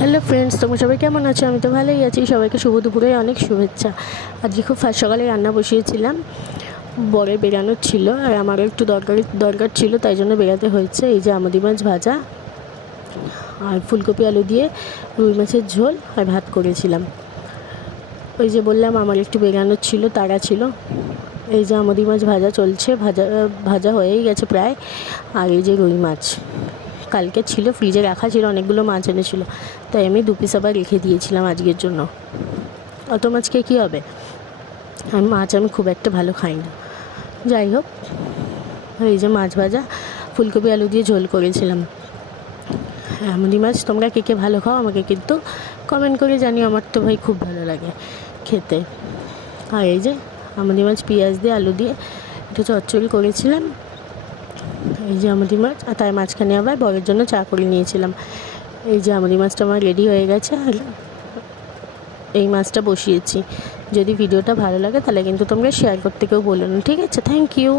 Hello friends, তোমরা সবাই কেমন আছো? আমি তো ভালোই আছি। সবাইকে শুভ দুপুরে অনেক শুভেচ্ছা। আজকে খুব ফার্স্ট সকালে রান্না বসিয়েছিলাম। বরের বেরানোর ছিল আর আমারও একটু দরকার ছিল, তাই জন্য বেরাতে হয়েছে। এই যে আমুদি মাছ ভাজা আর ফুলকপি আলু দিয়ে রুই মাছের ঝোল আর ভাত করেছিলাম। ওই যে বললাম আমার একটু বেরানোর ছিল, তাড়া ছিল। এই যে আমুদি মাছ ভাজা চলছে, ভাজা হয়েই গেছে প্রায়। আর এই যে রুই মাছ কালকে ছিল, ফ্রিজে রাখা ছিল, অনেকগুলো মাছ এনেছিল, তাই আমি 2 পিস আবার রেখে দিয়েছিলাম আজকের জন্য। অত মাছকে কী হবে, মাছ আমি খুব একটা ভালো খাই না। যাই হোক, এই যে মাছ ভাজা ফুলকপি আলু দিয়ে ঝোল করেছিলাম। আমুদি মাছ তোমরা কে কে ভালো খাও আমাকে কিন্তু কমেন্ট করে জানিও। আমার তো ভাই খুব ভালো লাগে খেতে। আর এই যে আমুদি মাছ পেঁয়াজ দিয়ে আলু দিয়ে একটু চচ্চড়ি করেছিলাম। এই যে আমুদি মাছ, আর তার মাঝখানে আবার বরের জন্য চা করে নিয়েছিলাম। এই যে আমুদি মাছটা আমার রেডি হয়ে গেছে আর এই মাছটা বসিয়েছি। যদি ভিডিওটা ভালো লাগে তাহলে কিন্তু তোমরা শেয়ার করতে কেউ বলো না, ঠিক আছে? Thank you.